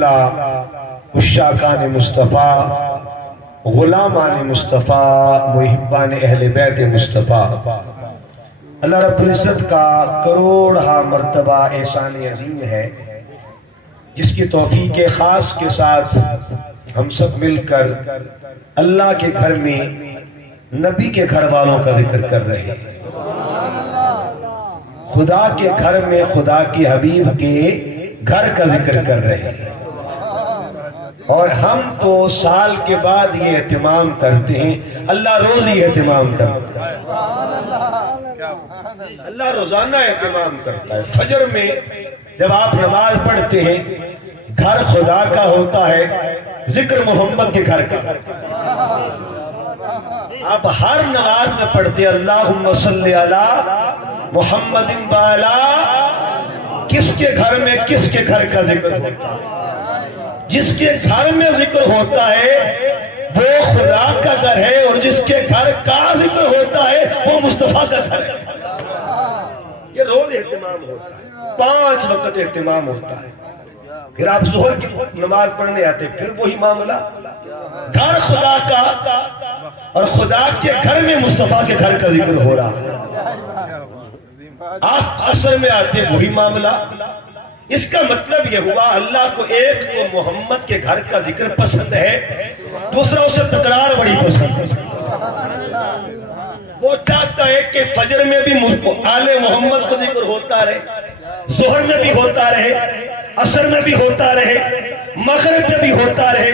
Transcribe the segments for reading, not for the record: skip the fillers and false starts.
جملہ عشاقان مصطفیٰ، غلامان مصطفیٰ، محبان اہل بیت مصطفیٰ، اللہ رب العزت کا کروڑہا مرتبہ احسان عظیم ہے جس کی توفیق خاص کے ساتھ ہم سب مل کر اللہ کے گھر میں نبی کے گھر والوں کا ذکر کر رہے ہیں۔ خدا کے گھر میں خدا کے حبیب کے گھر کا ذکر کر رہے ہیں، اور ہم تو سال کے بعد یہ اہتمام کرتے ہیں، اللہ روز یہ اہتمام کرتا ہے، اللہ روزانہ اہتمام کرتا ہے۔ فجر میں جب آپ نماز پڑھتے ہیں، گھر خدا کا ہوتا ہے، ذکر محمد کے گھر کا۔ آپ ہر نماز میں پڑھتے ہیں اللہم صلی علی محمد وعلی، کس کے گھر میں کس کے گھر کا ذکر ہوتا ہے؟ جس کے گھر میں ذکر ہوتا ہے وہ خدا کا گھر ہے، اور جس کے گھر کا ذکر ہوتا ہے وہ مصطفیٰ کا گھر ہے۔ یہ روز اہتمام ہوتا ہے، 5 وقت اہتمام ہوتا ہے۔ پھر آپ ظہر کی نماز پڑھنے آتے، پھر وہی معاملہ، گھر خدا کا اور خدا کے گھر میں مصطفیٰ کے گھر کا ذکر ہو رہا ہے۔ آپ عصر میں آتے، وہی معاملہ۔ اس کا مطلب یہ ہوا اللہ کو ایک تو محمد کے گھر کا ذکر پسند ہے، دوسرا اسے تکرار بڑی پسند ہے۔ وہ چاہتا ہے کہ فجر میں بھی آل محمد کا ذکر ہوتا رہے، ظہر میں بھی ہوتا رہے، عصر میں بھی ہوتا رہے، مغرب میں بھی ہوتا رہے،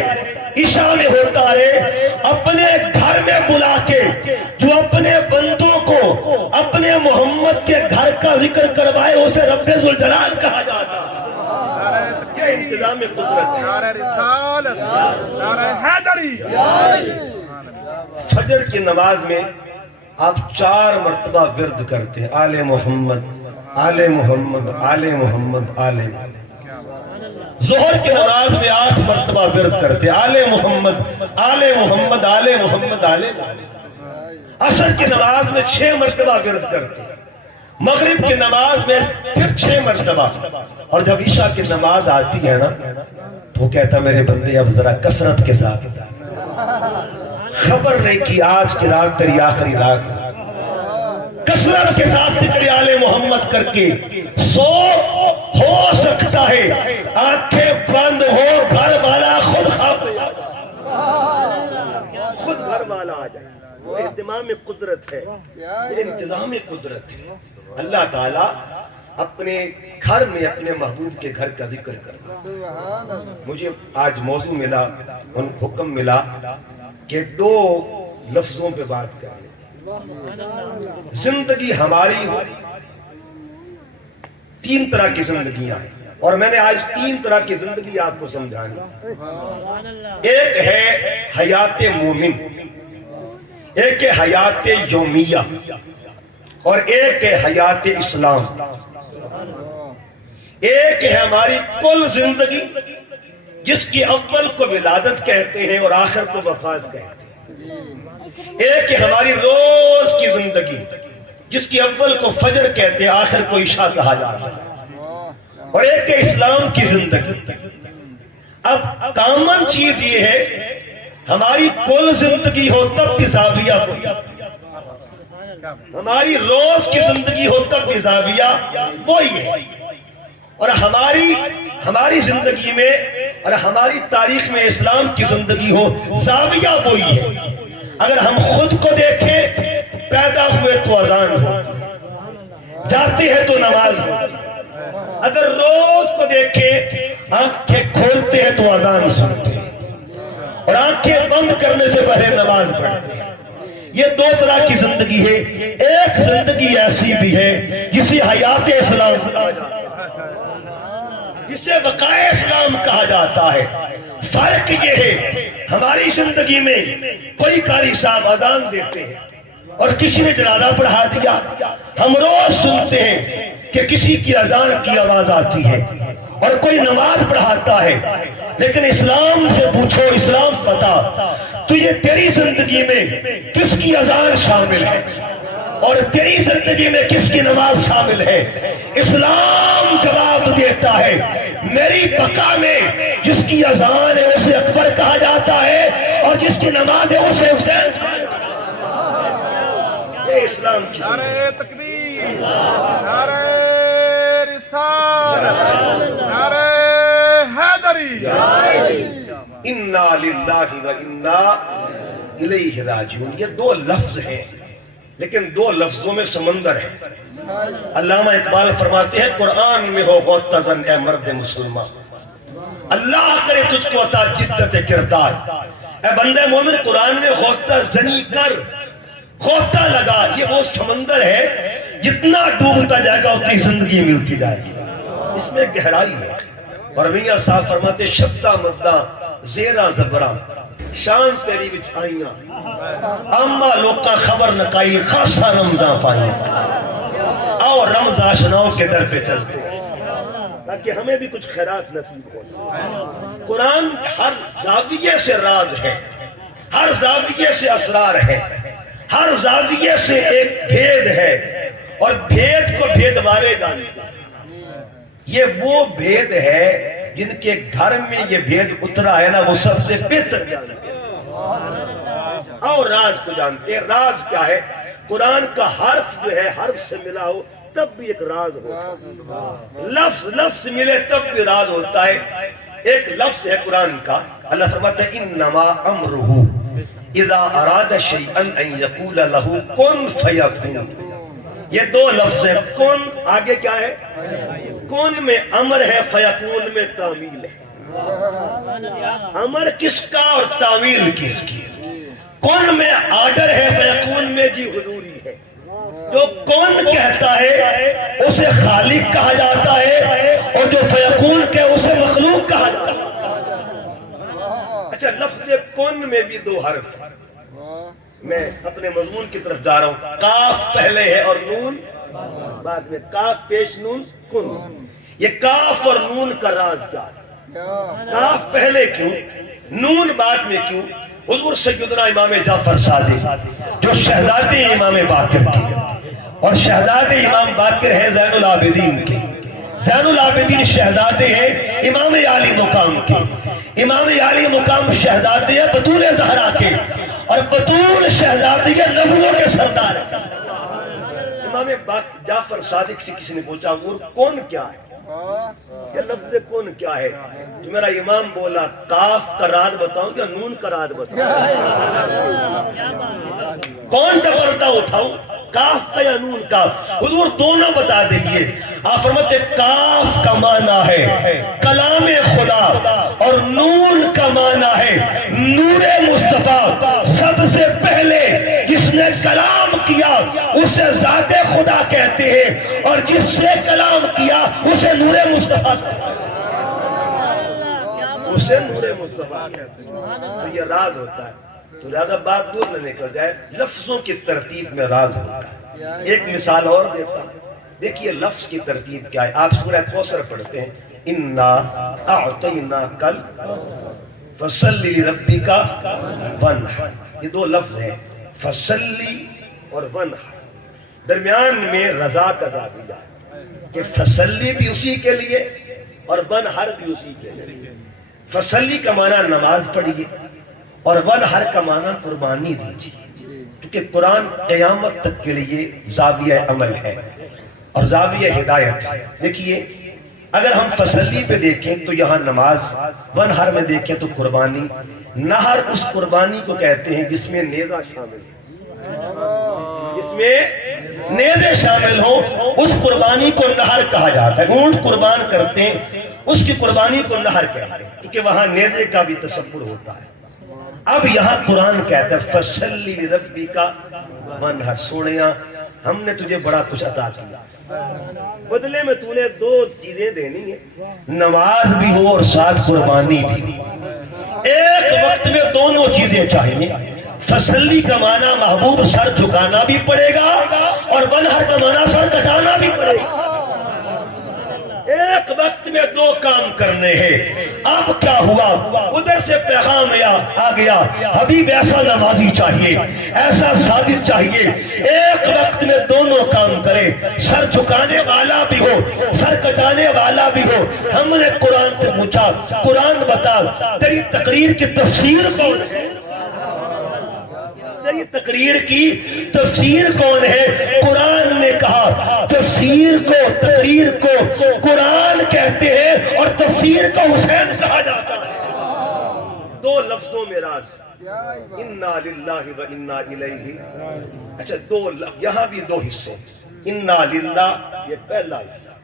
عشاء میں ہوتا رہے۔ اپنے گھر میں بلا کے جو اپنے بندوں کو اپنے محمد کے گھر کا ذکر کروائے اسے رب ذوالجلال کہا جاتا ہے۔ یہ انتظام قدرت ہے۔ نعرہ رسالت، نعرہ حیدری۔ فجر کی نماز میں آپ 4 مرتبہ ورد کرتے ہیں، آل محمد آل محمد آل محمد آل محمد۔ ظہر کی نماز میں 8 مرتبہ ورد کرتے، آل محمد آل محمد آل محمد آل محمد۔ عصر کی نماز میں 6 مرتبہ ورد کرتے، مغرب کی نماز میں پھر 6 مرتبہ، اور جب عشاء کی نماز آتی ہے نا تو وہ کہتا میرے بندے اب ذرا کثرت کے ساتھ، خبر نہیں کہ آج کی رات تیری آخری رات، کثرت کے ساتھ ذکر آل محمد کر کے سو ہو سکتا ہے آنکھیں بند ہو گھر والا خود خواب میں آ جائے، خود گھر والا آ جائے۔ وہ اہتمام قدرت ہے، وہ انتظام قدرت ہے۔ اللہ تعالیٰ اپنے گھر میں اپنے محبوب کے گھر کا ذکر کرتا۔ مجھے آج موضوع ملا، ان حکم ملا کہ 2 لفظوں پہ بات کریں۔ زندگی ہماری 3 طرح کی زندگیاں ہیں، اور میں نے آج 3 طرح کی زندگی آپ کو سمجھانی۔ ایک ہے حیات مومن، ایک ہے حیات یومیہ، اور ایک ہے حیات اسلام۔ ایک ہے ہماری کل زندگی جس کی اول کو ولادت کہتے ہیں اور آخر کو وفات کہتے ہیں۔ ایک ہے ہماری روز کی زندگی جس کی اول کو فجر کہتے ہیں، آخر کو عشاء کہا جاتا ہے، اور ایک ہے اسلام کی زندگی۔ اب کامن چیز یہ ہے ہماری کل زندگی ہو تب بھی زاویہ وہی، ہماری روز کی زندگی ہو تب بھی زاویہ وہی ہے، اور ہماری زندگی میں اور ہماری تاریخ میں اسلام کی زندگی ہو زاویہ وہی ہے۔ اگر ہم خود کو دیکھیں، پیدا ہوئے تو اذان ہو، جاتے ہیں تو نماز ہو۔ اگر روز کو دیکھیں، آنکھیں کھولتے ہیں تو اذان سنتے ہیں، اور آنکھیں بند کرنے سے پہلے نماز پڑھتے ہیں۔ یہ 2 طرح کی زندگی ہے۔ ایک زندگی ایسی بھی ہے جسے حیات اسلام کہا جاتا ہے، جسے بقائے اسلام کہا جاتا ہے۔ فرق یہ ہے ہماری زندگی میں کوئی قاری صاحب اذان دیتے ہیں اور کسی نے جنازہ پڑھا دیا، ہم روز سنتے ہیں کہ کسی کی اذان کی آواز آتی ہے اور کوئی نماز پڑھاتا ہے، لیکن اسلام سے پوچھو، اسلام بتا تجھے تیری زندگی میں کس کی اذان شامل ہے اور تیری زندگی میں کس کی نماز شامل ہے؟ اسلام جواب دیتا ہے میری بقا میں جس کی اذان ہے اسے اکبر کہا جاتا ہے اور جس کی نماز ہے اسے حسین کہا جاتا ہے۔ یہ اسلام کی نعرہ تکبیر، نعرہ رسالت، نعرہ حیدری۔ انا للہ و انا الیہ راجعون، یہ دو لفظ ہیں لیکن دو لفظوں میں سمندر ہے۔ علامہ اقبال فرماتے ہیں قرآن میں ہو غوطہ اے مرد مسلمان، اللہ کرے تجھ کو عطا جدت کردار۔ اے بندہ مومن قرآن میں غوطہ زنی کر، غوطہ لگا، یہ وہ سمندر ہے جتنا ڈوبتا جائے گا اتنی زندگی ملتی جائے گی، اس میں گہرائی ہے۔ اور میاں صاحب فرماتے شبدہ مدہ زیرہ زبرہ شان تیری وچ آئیاں، اما لوکا خبر نکائی خاصا رمضان پائیاں، آؤ رمضان شناؤ کے در پہ چلتے تاکہ ہمیں بھی کچھ خیرات نصیب ہو۔ قرآن ہر زاویے سے راز ہے، ہر زاویے سے اسرار ہے، ہر زاویے سے ایک بھید ہے، اور بھید کو بھید والے جانتے ہیں۔ یہ وہ بھید ہے جن کے گھر میں یہ بھید اترا ہے نا وہ سب سے بہتر جانتے ہیں اور راز کو جانتے ہیں۔ راز کیا ہے؟ قرآن کا حرف جو ہے حرف سے ملا ہو تب بھی ایک راز ہوتا ہے، لفظ لفظ سے ملے تب بھی راز ہوتا ہے۔ ایک لفظ ہے قرآن کا، اللہ فرماتا ہے انما امرہ اذا اراد شیئا ان یقول لہ کن فیکون۔ یہ دو لفظ ہیں، کن آگے کیا ہے؟ کن میں امر ہے، فیکون میں تعمیل ہے۔ امر کس کا اور تعمیل کس کی؟ کن میں آرڈر ہے، فیکون میں جی حضوری ہے۔ جو کن کہتا ہے اسے خالق کہا جاتا ہے اور جو فیکون کہ اسے مخلوق کہا جاتا ہے۔ اچھا لفظ کن میں بھی دو حرف ہیں، میں اپنے مضمون کی طرف جا رہا ہوں۔ کاف پہلے ہے اور نون بعد میں، کاف پیش نون کن۔ یہ کاف اور نون کا راز کیا ہے؟ کاف پہلے کیوں، نون بعد میں کیوں؟ حضور سیدنا امام جعفر صادق جو شہزادے امام باقر کے اور شہزادے امام باقر ہیں زین العابدین کے، زین العابدین شہزادے ہیں امام عالی مقام کے، امام عالی مقام شہزادے ہیں بطول زہرا کے، اور بطول شہزادی نبووں کے سردار ہیں۔ امام جعفر صادق سے کسی نے پوچھا حضور کون کیا ہے؟ یہ لفظ کون کیا ہے؟ تو میرا امام بولا کاف کا راز بتاؤں یا نون کا راز بتاؤں؟ کون سا پردہ اٹھاؤں، کاف کا یا نون کا؟ حضور دونوں بتا دیجئے۔ آپ فرماتے کاف کا معنی ہے کلام خدا اور نون کا معنی ہے نور مصطفیٰ۔ سب سے پہلے جس نے کلام کیا اسے ذات خدا کہتے ہیں اور جس سے کلام کیا اسے نور مصطفیٰ کہتے ہیں، اسے نور مصطفیٰ کہتے ہیں۔ تو یہ راز ہوتا ہے، تو لہذا بات دور نہ نکل جائے، لفظوں کی ترتیب میں راز ہوتا ہے۔ ایک مثال اور دیتا ہوں، دیکھیے لفظ کی ترتیب کیا ہے۔ آپ سورہ کوثر پڑھتے ہیں انا اعطیناک فصلی لربک وانحر، یہ دو لفظ ہیں فصلی اور وانحر، درمیان میں رضا کا زاویہ ہے کہ فصلی بھی اسی کے لیے اور وانحر بھی اسی کے لیے۔ فصلی کا معنی نماز پڑھیے اور وانحر کا معنی قربانی دیجیے، کیونکہ قرآن قیامت تک کے لیے زاویہ عمل ہے اور زاویہ ہدایت ہے۔ دیکھیے اگر ہم فصلی پہ دیکھیں تو یہاں نماز، وانحر میں دیکھیں تو قربانی۔ نہر اس قربانی کو کہتے ہیں جس میں نیزہ شامل ہو، جس میں نیزے شامل ہو اس قربانی کو نہر کہا جاتا ہے۔ اونٹ قربان کرتے ہیں اس کی قربانی کو نہر کہتے ہیں کیونکہ وہاں نیزے کا بھی تصور ہوتا ہے۔ اب یہاں قرآن کہتا ہے فصلی لربک وانحر، سوڑیاں ہم نے تجھے بڑا کچھ عطا کیا، بدلے میں تو نے دو چیزیں دینی ہیں، نماز بھی ہو اور ساتھ قربانی بھی۔ ایک وقت میں دونوں چیزیں چاہیے۔ فصلی کا معنی محبوب سر جھکانا بھی پڑے گا اور وانحر کا معنی سر کٹانا بھی پڑے گا۔ ایک وقت میں دو کام کرنے ہیں۔ اب کیا ہوا؟ ادھر سے پیغام آیا آپ گیا حبیب ایسا نمازی چاہیے، ایسا صادق چاہیے، ایک وقت میں دونوں کام کرے، سر جھکانے والا بھی ہو، سر کٹانے والا بھی ہو۔ ہم نے قرآن سے پوچھا، قرآن بتا تیری تقریر کی تفسیر کون ہے؟ تیری تقریر کی تفسیر کون ہے؟ قرآن نے کہا تفسیر کو، تقریر کو قرآن کہتے ہیں اور تفسیر کو حسین کہا جاتا ہے۔ دو لفظوں میں راز، انا للہ و انا الیہ، اچھا دو لفظ، یہاں بھی دو حصے، انا للہ یہ پہلا حصہ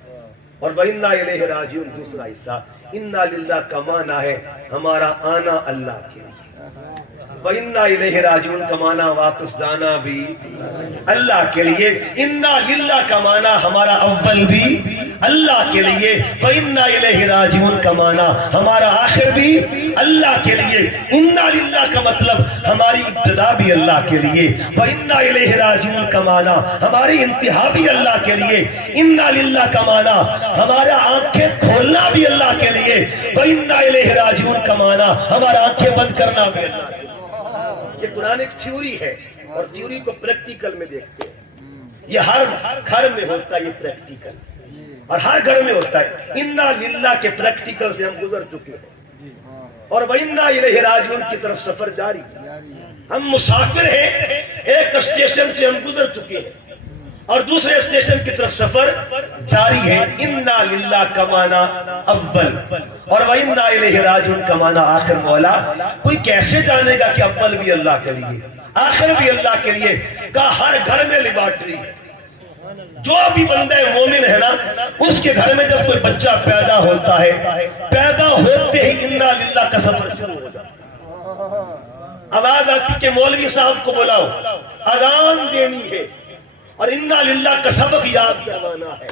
اور وَإِنَّا إِلَيْهِ رَاجِعُونَ دوسرا حصہ۔ انا للہ کا معنی ہے ہمارا آنا اللہ کے لیے، وَإِنَّا إِلَيْهِ رَاجِعُونَ کا معنی واپس جانا بھی اللہ کے لیے، انا للہ کا معنی ہمارا اول بھی اللہ کے لیے، وَإِنَّا إِلَيْهِ رَاجِعُونَ کا معنی ہمارا آخر بھی اللہ کے لیے۔ انا للہ کا مطلب ہماری ابتدا بھی اللہ کے لیے، وَإِنَّا إِلَيْهِ رَاجِعُونَ کا معنی ہماری انتہا بھی اللہ کے لیے، انا للہ کا معنی ہمارا آنکھیں کھولنا بھی اللہ کے لیے، وَإِنَّا إِلَيْهِ رَاجِعُونَ کا معنی ہمارا آنکھیں بند کرنا بھی اللہ کے لیے۔ یہ قرآن ایک تھیوری ہے اور تھیوری کو پریکٹیکل میں دیکھتے ہیں، یہ ہر گھر میں ہوتا ہے، یہ پریکٹیکل اور ہر گھر میں ہوتا ہے۔ انا للہ کے پریکٹیکل سے ہم گزر چکے ہیں اور وَإِنَّا إِلَيْهِ رَاجِعُونَ کی طرف سفر جاری ہے۔ ہم مسافر ہیں، ایک اسٹیشن سے ہم گزر چکے ہیں اور دوسرے اسٹیشن کی طرف سفر جاری ہے۔ انا للہ کا معنی اول اور وَإِنَّا إِلَيْهِ رَاجِعُونَ کا معنی آخر۔ مولا کوئی کیسے جانے گا کہ اول بھی اللہ کے لیے آخر بھی اللہ کے لیے؟ کہا ہر گھر میں لیبارٹری ہے، جو بھی بندہ مومن ہے نا اس کے گھر میں جب کوئی بچہ پیدا ہوتا ہے، پیدا ہوتے ہی انا للہ کا سفر شروع ہو جاتا ہے۔ آواز آتی کہ مولوی صاحب کو بلاؤ، اذان دینی ہے اور انا للہ کا سبق یاد کروانا ہے،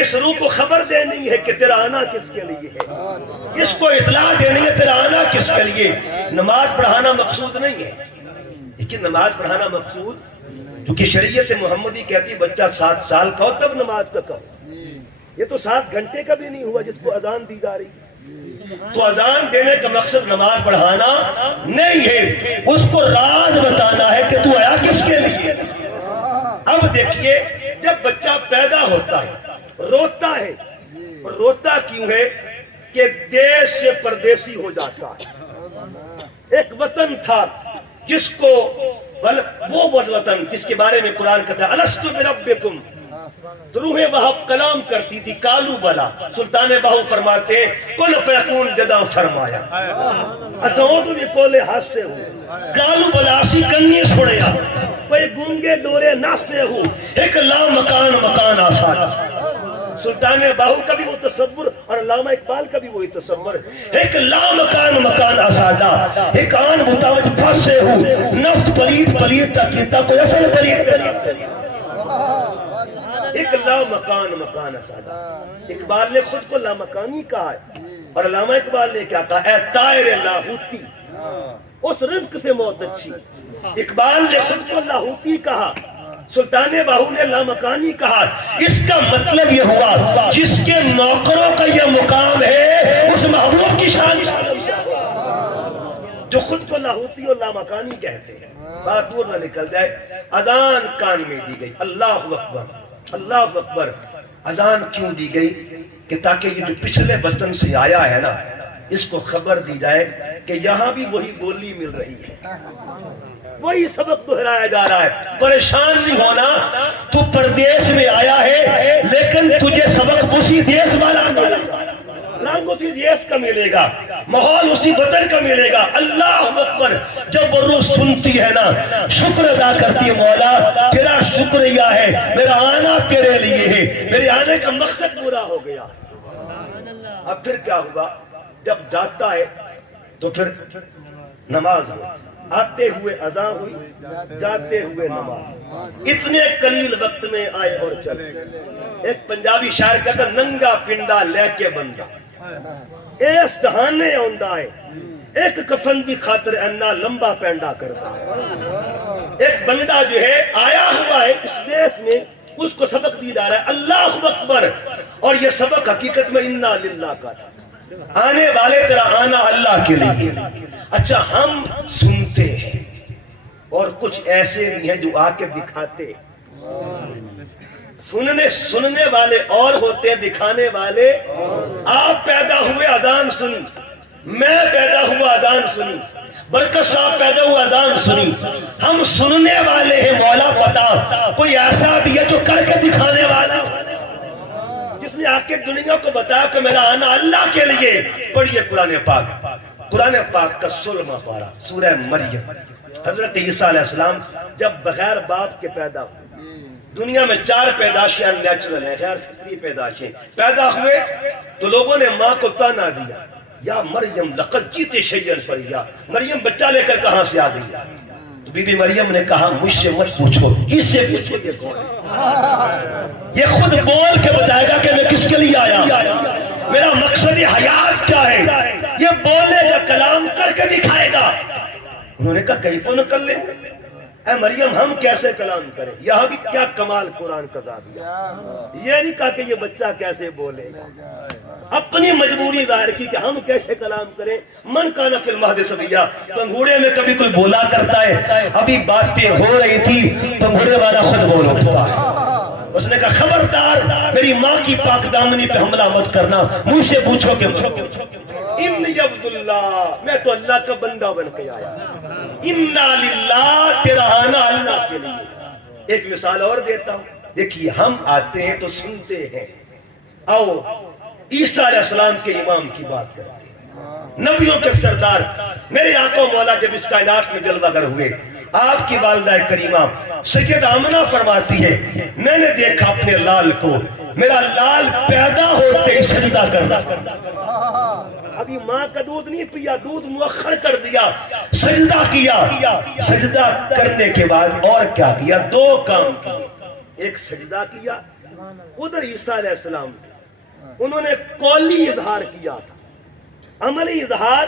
اس روح کو خبر دینی ہے کہ تیرا آنا کس کے لیے ہے، اس کو اطلاع دینی ہے تیرا آنا کس کے لیے۔ نماز پڑھانا مقصود نہیں ہے، لیکن نماز پڑھانا مقصود کیونکہ شریعت محمدی کہتی بچہ 7 سال کا ہو تب نماز کا کہو، یہ تو 7 گھنٹے کا بھی نہیں ہوا جس کو اذان دی جا رہی، تو اذان دینے کا مقصد نماز پڑھانا نہیں ہے، اس کو راز بتانا ہے کہ تو آیا کس کے لیے۔ اب دیکھیے جب بچہ پیدا ہوتا ہے روتا ہے، اور روتا کیوں ہے کہ دیش سے پردیسی ہو جاتا ہے۔ ایک وطن تھا جس کو وہ وطن جس کے بارے میں قرآن کہتا ہے الستو بربکم، تو روح وہب کلام کرتی تھی کالو بلا، سلطان باہو فرماتے ہیں کن فیکون جدا فرمایا اسعود بھی کولے ہاتھ سے ہو کالو بلا سی کنی سوڑیا کوئی گونگے ڈورے ناستے ہو ایک لا مکان مکان آسانا۔ سلطان باہو کا بھی وہ تصور اور علامہ اقبال کا بھی وہی تصور ہے، ایک لا مکان مکان آسادا، ایک آن بتاوج پھاسے ہو نفس پلید پلید تکیتا کوئی اصل پلید پلید، ایک لا مکان مکان آسادا۔ اقبال نے خود کو لا مکانی کہا ہے اور علامہ اقبال نے کیا کہا، اے طائر لاہوتی اس رزق سے موت اچھی۔ اقبال نے خود کو لاہوتی کہا، سلطان باہو نے لامکانی کہا۔ اس کا مطلب یہ ہوا جس کے نوکروں کا یہ مقام ہے اس محبوب کی شان جو خود کو لاہوتی اور لامکانی کہتے ہیں۔ بات دور نہ نکل جائے، اذان کان میں دی گئی، اللہ اکبر اللہ اکبر۔ اذان کیوں دی گئی کہ تاکہ یہ جو پچھلے وطن سے آیا ہے نا اس کو خبر دی جائے کہ یہاں بھی وہی بولی مل رہی ہے، وہی سبق دہرایا جا رہا ہے۔ پریشان نہیں ہونا، تو پردیس میں آیا ہے لیکن تجھے سبق اسی دیس والا ملے گا، رنگ اسی دیس کا ملے گا، ماحول اسی وطن کا ملے گا۔ اللہ اکبر۔ جب وہ روح سنتی ہے نا شکر ادا کرتی ہے، مولا تیرا شکریہ ہے، میرا آنا تیرے لیے ہے، میرے آنے کا مقصد پورا ہو گیا۔ اب پھر کیا ہوا، جب جاتا ہے تو پھر نماز ہوتی، آتے ہوئے اذان ہوئی، جاتے ہوئے نماز، اتنے قلیل وقت میں آئے اور چلے۔ ایک پنجابی شاعر کہتا ننگا پنڈا لے کے بندہ اس دہانے آندا ہے، ایک کفن دی خاطر انا لمبا پینڈا کرتا ہے۔ ایک بندہ جو ہے آیا ہوا ہے اس دیس میں، اس کو سبق دی جا رہا ہے، اللہ اکبر۔ اور یہ سبق حقیقت میں انا للہ کا تھا، آنے والے تیرا آنا اللہ کے لیے، اچھا ہم سنتے ہیں اور کچھ ایسے بھی ہیں جو آ کے دکھاتے ہیں. سننے والے اور ہوتے ہیں، دکھانے والے. آپ پیدا ہوئے اذان سنی، میں پیدا ہوا اذان سنی، برکت صاحب پیدا ہوا اذان سنی. ہم سننے والے ہیں. مولا بتا کوئی ایسا بھی ہے جو کر کے دکھانے والا ہو، جس نے آ کے دنیا کو بتایا کہ میرا آنا اللہ کے لیے. پڑھیے قرآن پاک، قرآن پاک کا 16واں پارہ سورہ مریم. حضرت عیسیٰ علیہ السلام جب بغیر باپ کے پیدا ہوئے، دنیا میں 4 پیدائشیں نیچرل ہیں، غیر فطری پیدائشیں. پیدا ہوئے تو لوگوں نے ماں کو تانا دیا، یا مریم لقد جیت شیئا فریا، مریم بچہ لے کر کہاں سے آ گئی؟ تو بی بی مریم نے کہا مجھ سے مت پوچھو، اس سے پوچھو یہ کون ہے. یہ خود بول کے بتائے گا کہ میں کس کے لیے آیا، میرا مقصد حیات کیا ہے. یہ بولے گا، کلام کر کے دکھائے گا. انہوں نے کہا کیف نکلم، اے مریم ہم کیسے کلام کریں. یہاں بھی کیا کمال قرآن کا زاویہ. یہ نہیں کہا کہ یہ بچہ کیسے بولے گا، اپنی مجبوری ظاہر کی کہ ہم کیسے کلام کریں. من کان فی المہد صبیا، پنگھوڑے میں کبھی کوئی بولا کرتا ہے. ابھی باتیں ہو رہی تھی پنگھوڑے والا خود بول اٹھتا ہے. اس نے کہا خبردار میری ماں کی پاک دامنی پہ حملہ مت کرنا، مجھ سے پوچھو کہ انی عبداللہ، میں تو اللہ کا بندہ بن کے آیا. انا للہ، تیرا آنا اللہ کے لیے. ایک مثال اور دیتا ہوں. دیکھیے ہم آتے ہیں تو سنتے ہیں. آؤ عیسیٰ علیہ السلام کے امام کی بات کرتے ہیں، نبیوں کے سردار میرے آقا و مولا جب اس کائنات میں جلوہ گر ہوئے. آپ کی والدہ کریمہ سید آمنہ فرماتی ہے میں نے دیکھا اپنے لال کو، میرا لال پیدا ہوتے ہی سجدہ کرنا. ابھی ماں کا دودھ نہیں پیا، دودھ مؤخر کر دیا، سجدہ کیا. سجدہ کرنے کے بعد اور کیا کیا؟ 2 کام کیے. ایک سجدہ کیا، ادھر عیسیٰ علیہ السلام انہوں نے قولی اظہار کیا تھا، عملی اظہار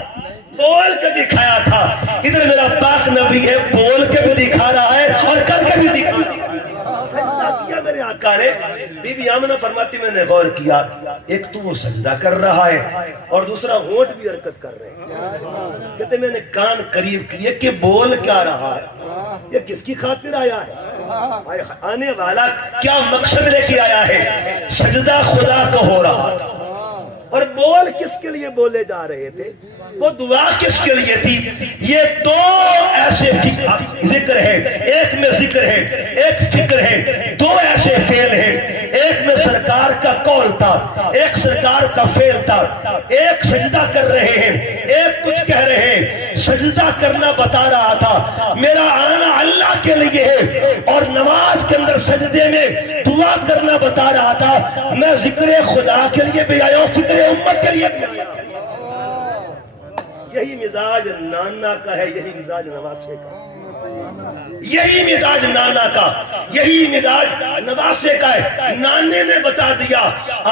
بول کے دکھایا تھا. ادھر میرا پاک نبی ہے، بول کے بھی دکھا رہا ہے اور کر کے بھی دکھا رہا ہے. سجدہ کیا میرے آقا نے. بی بی آمنہ فرماتی میں نے غور کیا، ایک تو وہ سجدہ کر رہا ہے اور دوسرا ہونٹ بھی حرکت کر رہے ہیں. کہتے میں نے کان قریب کیے کہ بول کیا رہا ہے، یہ کس کی خاطر آیا ہے، آنے والا کیا مقصد لے کے آیا ہے. سجدہ خدا کو ہو رہا تھا اور بول کس کے لیے بولے جا رہے تھے، وہ دعا کس کے لیے تھی. یہ 2 ایسے ذکر ہیں، ایک میں ذکر ہے، ایک فکر ہے. 2 ایسے فعل ہیں، ایک میں سرکار کا قول تھا، ایک سرکار کا فعل تھا. ایک سجدہ کر رہے ہیں، ایک کچھ کہہ رہے ہیں. سجدہ کرنا بتا رہا تھا میرا آنا اللہ کے لیے ہے، اور نماز کے اندر سجدے میں دعا کرنا بتا رہا تھا میں ذکر خدا کے لیے بھی آیا ہوں، فکر امت کے لیے بھی آیا. یہی مزاج نانا کا ہے، یہی مزاج نواسے کا، یہی مزاج نانا کا، یہی مزاج نواسے کا ہے. نانے نے بتا دیا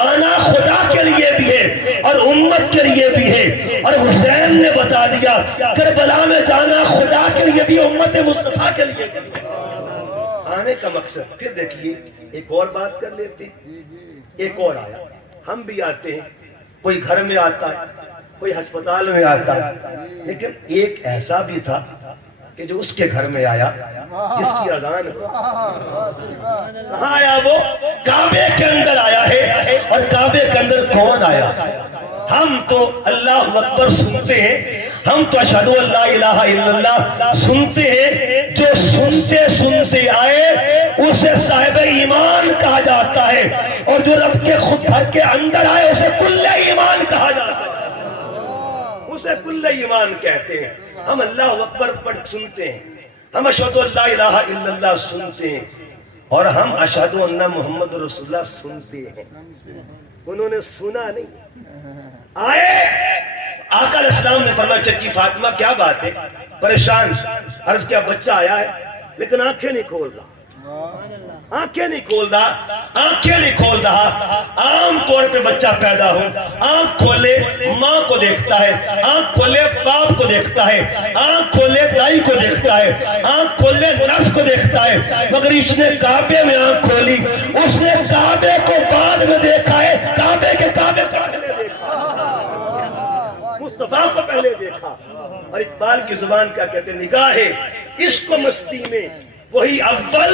آنا خدا کے لیے بھی ہے اور امت کے لیے بھی ہے، اور حسین نے بتا دیا کربلا میں جانا خدا کے لیے بھی امت مصطفیٰ کے لیے بھی. آنے کا مقصد. پھر دیکھیے ایک اور بات کر لیتے. ایک اور آیا، ہم بھی آتے ہیں، کوئی گھر میں آتا ہے، کوئی ہسپتال میں آتا ہے، لیکن ایک ایسا بھی تھا کہ جو اس کے گھر میں آیا جس کی اذان ہو. کہاں آیا وہ؟ کعبے کے اندر آیا ہے. اور کعبے کے اندر کون آیا؟ ہم تو اللہ اکبر سنتے ہیں، ہم تو اشہدو اللہ الہ الا اللہ سنتے ہیں. جو سنتے سنتے آئے اسے صاحب ایمان کہا جاتا ہے، اور جو رب کے خود گھر کے اندر آئے اسے کل ایمان کہا جاتا ہے، اسے کل ایمان کہتے ہیں. ہم اللہ اکبر پڑھ سنتے ہیں، ہم اشہدو اللہ الہ الا اللہ سنتے ہیں، اور ہم اشہدو ان محمد رسول اللہ سنتے ہیں. انہوں نے سنا نہیں، آئے آقا علیہ السلام نے فرمایا چچی فاطمہ کیا بات ہے، پریشان. عرض کیا بچہ آیا ہے لیکن آنکھیں نہیں کھول رہا، آنکھیں نہیں کھول رہا، آنکھیں نہیں کھول رہا. عام طور پہ بچہ پیدا ہو آنکھ کھولے ماں کو دیکھتا ہے، آنکھ کھولے باپ کو دیکھتا ہے، آنکھ کھولے دائی کو دیکھتا ہے، آنکھ کھولے نفس کو دیکھتا ہے. مگر اس نے کعبے میں آنکھ کھولی، اس نے کعبے کو بعد میں دیکھا ہے، کعبے کے کعبے کو دیکھا، مصطفیٰ کو پہلے دیکھا. اور اقبال کی زبان کیا کہتے ہیں؟ نگاہ عشق و مستی میں وہی اول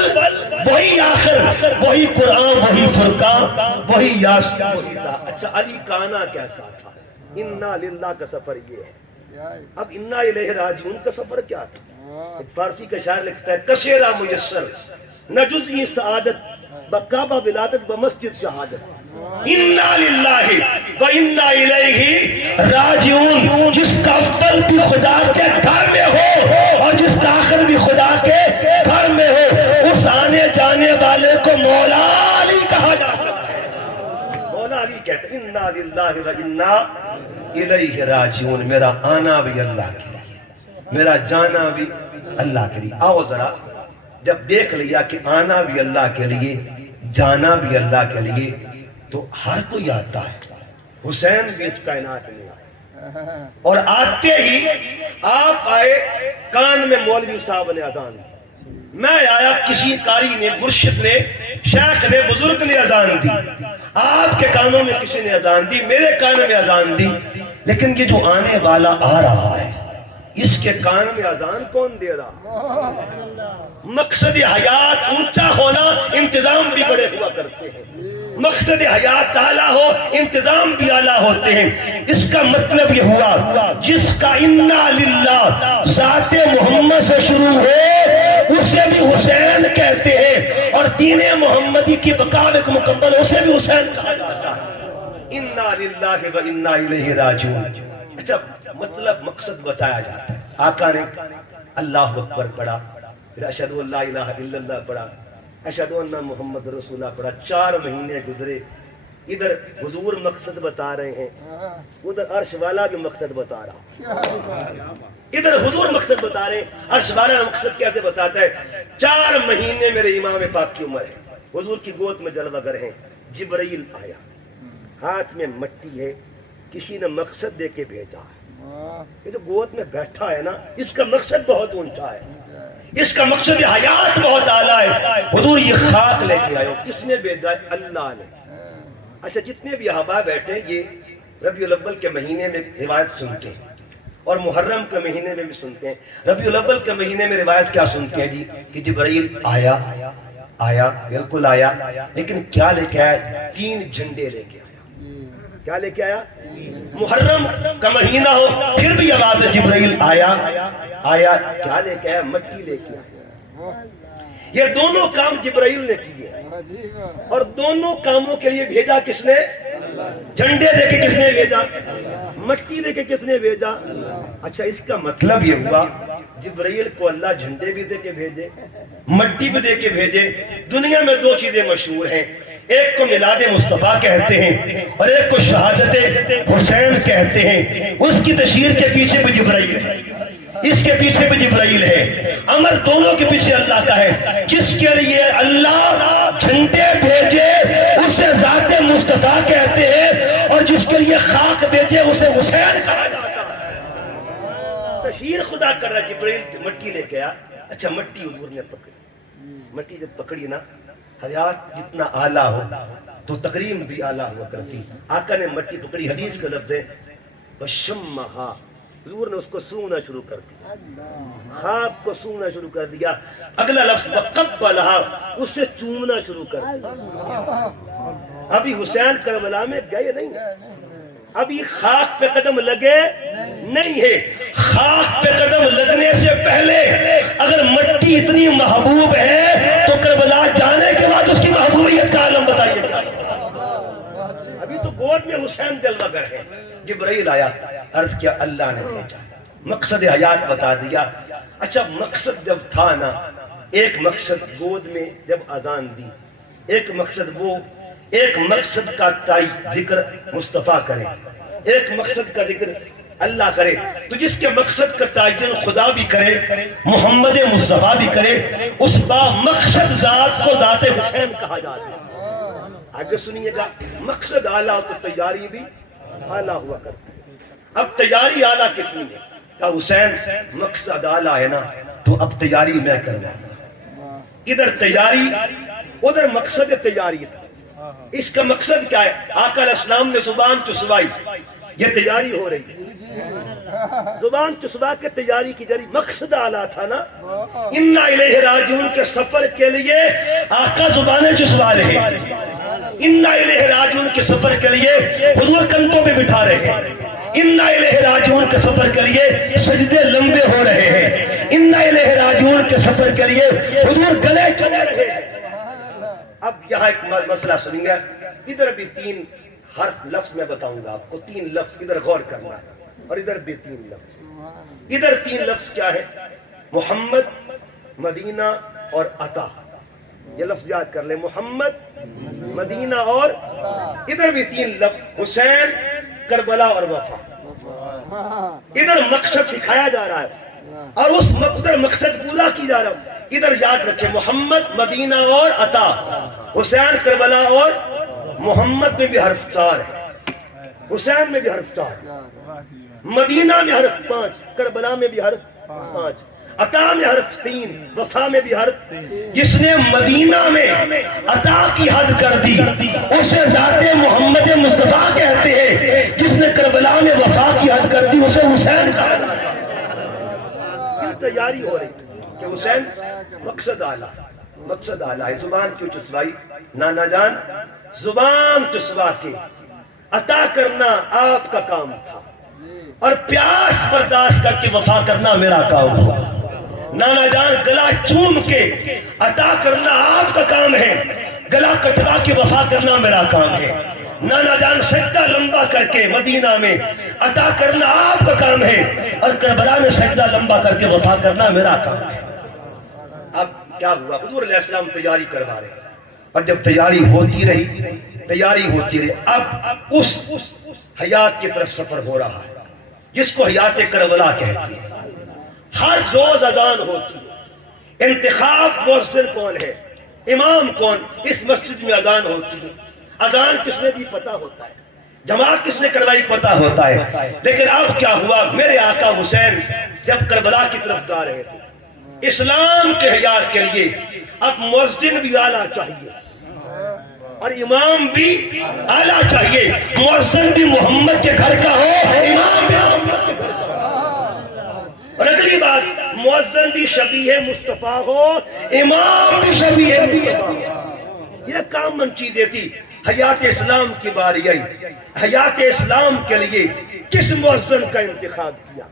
وہی آخر وہی قرآن وہی فرقان وہی یاسین وہی دا. اچھا علی کا آنا کیسا تھا؟ انا للہ کا سفر یہ ہے. اب انا الیہ راجعون کا سفر کیا تھا؟ ایک فارسی کا شاعر لکھتا ہے کثیرہ میسر نہ جزئی سعادت بکعبہ ولادت بمسجد شہادت. انا للہ و انا الیہ راجعون. جس کا اول بھی خدا کے گھر میں ہو اور جس کا آخر بھی خدا کے گھر میں ہو اس آنے جانے والے کو مولا علی کہا جاتا ہے. مولا علی کہتے ہیں انا للہ و انا الیہ راجعون. میرا آنا بھی اللہ کے لیے میرا جانا بھی اللہ کے لیے. آؤ ذرا جب دیکھ لیا کہ آنا بھی اللہ کے لیے جانا بھی اللہ کے لیے تو ہر کوئی آتا ہے. حسین بھی اس کائنات میں آئے اور آتے ہی آپ آئے کان میں مولوی صاحب نے اذان دی. میں آیا کسی قاری نے مرشد نے شیخ نے بزرگ نے اذان دی. آپ کے کانوں میں کسی نے اذان دی میرے کان میں اذان دی. لیکن یہ جو آنے والا آ رہا ہے اس کے کان میں اذان کون دے رہا؟ مقصد حیات اونچا ہونا انتظام بھی بڑے ہوا کرتے ہیں. مقصد حیات اعلیٰ ہو انتظام بھی اعلیٰ ہوتے ہیں. اس کا مطلب یہ ہوا جس کا انا للہ ذات محمد سے شروع ہو اسے بھی حسین کہتے ہیں اور دین محمدی کی بقا ایک مکمل اسے بھی حسین کہا جاتا ہے. انا للہ و انا الیہ راجعون. اچھا مطلب مقصد بتایا جاتا ہے. آقا نے اللہ اکبر پڑھا پھر اشہد ان لا الہ الا اللہ پڑھا اشہد ان محمد رسول اللہ پڑھا. 4 مہینے گزرے. ادھر حضور مقصد بتا رہے ہیں ادھر عرش والا بھی مقصد بتا رہا. ادھر حضور مقصد بتا رہے ہیں عرش والا مقصد کیسے بتاتا ہے؟ 4 مہینے میرے امام پاک کی عمر ہے. حضور کی گود میں جلوہ گر ہیں. جبرائیل آیا ہاتھ میں مٹی ہے کسی نے مقصد دے کے بھیجا ہے. یہ جو گود میں بیٹھا ہے نا اس کا مقصد بہت اونچا ہے. اس کا مقصد حیات بہت اعلیٰ ہے. حضور یہ خاک لے کے آئے ہو کس نے بھیجا ہے؟ اللہ نے. اچھا جتنے بھی احباب بیٹھے یہ ربیع الاول کے مہینے میں روایت سنتے ہیں اور محرم کے مہینے میں بھی سنتے ہیں. ربیع الاول کے مہینے میں روایت کیا سنتے ہیں جی کہ جبرائیل آیا بالکل آیا لیکن کیا لے کے آیا؟ 3 جھنڈے لے کے آیا. کیا لے کے آیا؟ محرم کا مہینہ ہو پھر بھی آواز ہے جبرائیل آیا. کیا لے کے آیا؟ مٹی لے کے آیا. یہ دونوں کام جبرائیل نے کیے اور دونوں کاموں کے لیے بھیجا کس نے؟ جھنڈے دے کے کس نے بھیجا؟ مٹی دے کے کس نے بھیجا؟ اچھا اس کا مطلب یہ ہوا جبرائیل کو اللہ جھنڈے بھی دے کے بھیجے مٹی بھی دے کے بھیجے. دنیا میں 2 چیزیں مشہور ہیں. ایک کو میلاد مصطفیٰ کہتے ہیں اور ایک کو شہادت حسین کہتے ہیں. اس کی تشہیر کے پیچھے بھی جبرائیل ہے اس کے پیچھے بھی جبرائیل ہے. امر دونوں کے پیچھے اللہ کا ہے. جس کے لیے اللہ جھنڈے بھیجے اسے ذات مصطفیٰ کہتے ہیں اور جس کے لیے خاک بھیجے اسے حسین کہا جاتا ہے. تشہیر خدا کر رہا جبرائیل مٹی لے کے آیا. اچھا مٹی حضور نے پکڑی. مٹی جب پکڑی نا حیات جتنا اعلیٰ ہو تو تقریم بھی اعلیٰ ہوا کرتی. آقا نے مٹی پکڑی. حدیث کا لفظ ہے وشمہا. حضور نے اس کو سونگنا شروع کر دیا خاک کو سونگنا شروع کر دیا. اگلا لفظ وقبلہا اسے چومنا شروع کر دیا. ابھی حسین کربلا میں گئے نہیں ابھی خاک پہ قدم لگے نہیں ہے. خاک پہ قدم لگنے سے پہلے اگر مٹی اتنی محبوب ہے تو کربلا جانے کے بعد اس کی محبوبیت کا عالم بتائیے کیا. ابھی تو گود میں حسین جلوہ گر ہے. جبرائیل آیا عرض کیا اللہ نے بھیجا مقصد حیات بتا دیا. اچھا مقصد جب تھا نا ایک مقصد گود میں جب اذان دی ایک مقصد وہ ایک مقصد کا ذکر مصطفیٰ کرے ایک مقصد کا ذکر اللہ کرے. تو جس کے مقصد کا تعین خدا بھی کرے محمد مصطفیٰ بھی کرے اس با مقصد ذات کو ذات حسین کہا جاتا ہے. آگے سنیے گا مقصد اعلیٰ تو تیاری بھی اعلیٰ ہوا کرتی ہے. اب تیاری اعلیٰ کتنی ہے؟ کہ حسین مقصد اعلیٰ ہے نا تو اب تیاری میں کرنا. ادھر تیاری ادھر مقصد تیاری تھا. اس کا مقصد کیا ہے؟ آقا علیہ السلام نے زبان چسوائی یہ تیاری ہو رہی ہے. زبان چسبا کے تیاری کی جاری مقصد اعلیٰ تھا نا. انا الیہ راجعون کے سفر کے لیے آقا زبانیں چسبا رہے ہیں. انا الیہ راجعون کے سفر کے لیے حضور کندھوں پہ بٹھا رہے ہیں. انا الیہ راجعون کے سفر کے لیے سجدے لمبے ہو رہے ہیں. انا الیہ راجعون کے سفر کے لیے حضور گلے چلے رہے ہیں. اب یہاں ایک مسئلہ سنیں گے. ادھر بھی 3 حرف لفظ میں بتاؤں گا آپ کو. 3 لفظ ادھر غور کرنا ہے اور ادھر بھی 3 لفظ. ادھر 3 لفظ کیا ہے؟ محمد، مدینہ اور عطا. یہ لفظ یاد کر لیں، محمد، مدینہ اور ادھر بھی 3 لفظ، حسین، کربلا اور وفا. ادھر مقصد سکھایا جا رہا ہے اور اس ادھر مقصد پورا کی جا رہا ہے. ادھر یاد رکھیں محمد، مدینہ اور عطا. حسین، کربلا اور محمد میں بھی حرف 4 ہے، حسین میں بھی حرف 4، مدینہ میں حرف 5، کربلا میں بھی حرف 5، عطا میں حرف 3، وفا میں بھی حرف. جس نے مدینہ میں عطا کی حد کر دی اسے ذات محمد مصطفیٰ کہتے ہیں. جس نے کربلا میں وفا کی حد کر دی اسے حسین کہا. تیاری ہو رہی کہ حسین مقصد اعلیٰ، مقصد اعلیٰ ہے. زبان کیوں چسوائی؟ نانا جان زبان چسوا کے عطا کرنا آپ کا کام تھا اور پیاس برداشت کر کے وفا کرنا میرا کام ہوگا. نانا جان گلا چوم کے عطا کرنا آپ کا کام ہے، گلا کٹوا کے وفا کرنا میرا کام ہے. نانا جان سجدہ لمبا کر کے مدینہ میں عطا کرنا آپ کا کام ہے اور کربلا میں سجدہ لمبا کر کے وفا کرنا میرا کام ہے. اب کیا ہوا؟ حضور علیہ السلام تیاری کروا رہے ہیں اور جب تیاری ہوتی رہی اب اس حیات کی طرف سفر ہو رہا ہے جس کو حیات کربلا کہتے ہیں. ہر روز اذان ہوتی ہے. انتخاب مؤذن کون ہے، امام کون؟ اس مسجد میں اذان ہوتی ہے. اذان کس نے دی پتہ ہوتا ہے، جماعت کس نے کروائی پتہ ہوتا ہے. لیکن اب کیا ہوا؟ میرے آقا حسین جب کربلا کی طرف جا رہے تھے اسلام کے حیات کے لیے اب مؤذن بھی اعلیٰ چاہیے اور امام بھی اعلیٰ چاہیے. مؤذن بھی محمد کے گھر کا ہو، امام بھی محمد کے گھر کا ہو. اور اگلی بات مؤذن بھی شبیہ مصطفیٰ ہو، امام بھی شبیہ مصطفیٰ. یہ کامن چیزیں تھی. حیات اسلام کی باری آئی. حیات اسلام کے لیے کس مؤذن کا انتخاب کیا؟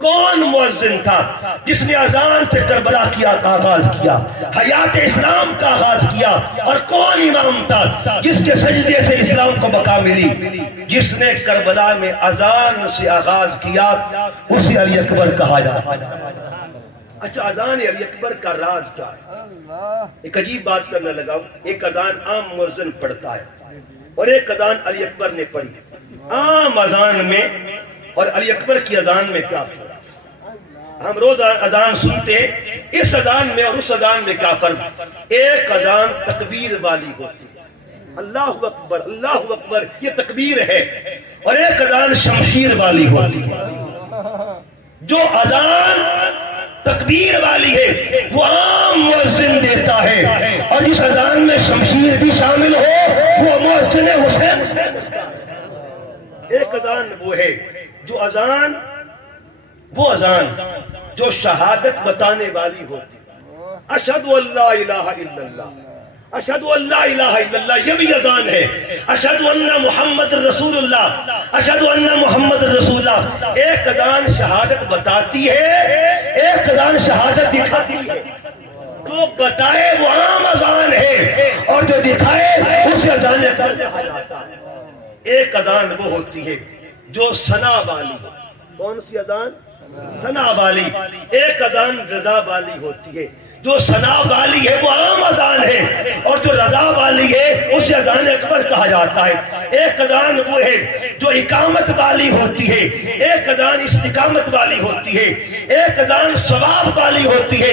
کون مؤذن تھا جس نے اذان سے کربلا کا آغاز کیا، حیات اسلام کا آغاز کیا؟ اور کون امام تھا جس کے سجدے سے اسلام کو بقا ملی؟ جس نے کربلا میں اذان سے آغاز کیا اسے علی اکبر کہا جاتا ہے. اچھا اذان علی اکبر کا راز کیا ہے؟ ایک عجیب بات کرنے لگا. ایک اذان عام مؤذن پڑھتا ہے اور ایک اذان علی اکبر نے پڑھی. عام اذان میں اور علی اکبر کی اذان میں کیا فرق؟ ہم روز اذان سنتے ہیں، اس اذان میں اور اس اذان میں کیا فرق؟ ایک اذان تکبیر والی ہوتی ہے، اللہ اکبر اللہ اکبر یہ تکبیر ہے، اور ایک اذان شمشیر والی ہوتی ہے. جو اذان تکبیر والی ہے وہ عام مؤذن دیتا ہے اور جس اذان میں شمشیر بھی شامل ہو وہ مؤذن حسین. ایک اذان وہ ہے وہ اذان جو شہادت بتانے والی ہوتی. اشہد ان لا الہ الا اللہ، اشہد ان لا الہ الا اللہ، یہ بھی اذان ہے. اشہد ان محمد رسول اللہ، اشہد ان محمد رسول اللہ. ایک اذان شہادت بتاتی ہے، ایک اذان شہادت دکھاتی ہے. جو بتائے وہ عام اذان ہے اور جو دکھائے اسے اذان کہا جاتا ہے. ایک اذان وہ ہوتی ہے جو ثنا والی ہے. کون سی اذان؟ ثنا والی. ایک اذان رضا والی ہوتی ہے. جو ثنا والی ہے وہ عام اذان ہے اور جو رضا والی ہے اسے اذان اکبر کہا جاتا ہے. ایک اذان وہ ہے جو اقامت والی ہوتی ہے، ایک اذان استقامت والی ہوتی ہے، ایک اذان ثواب والی ہوتی ہے،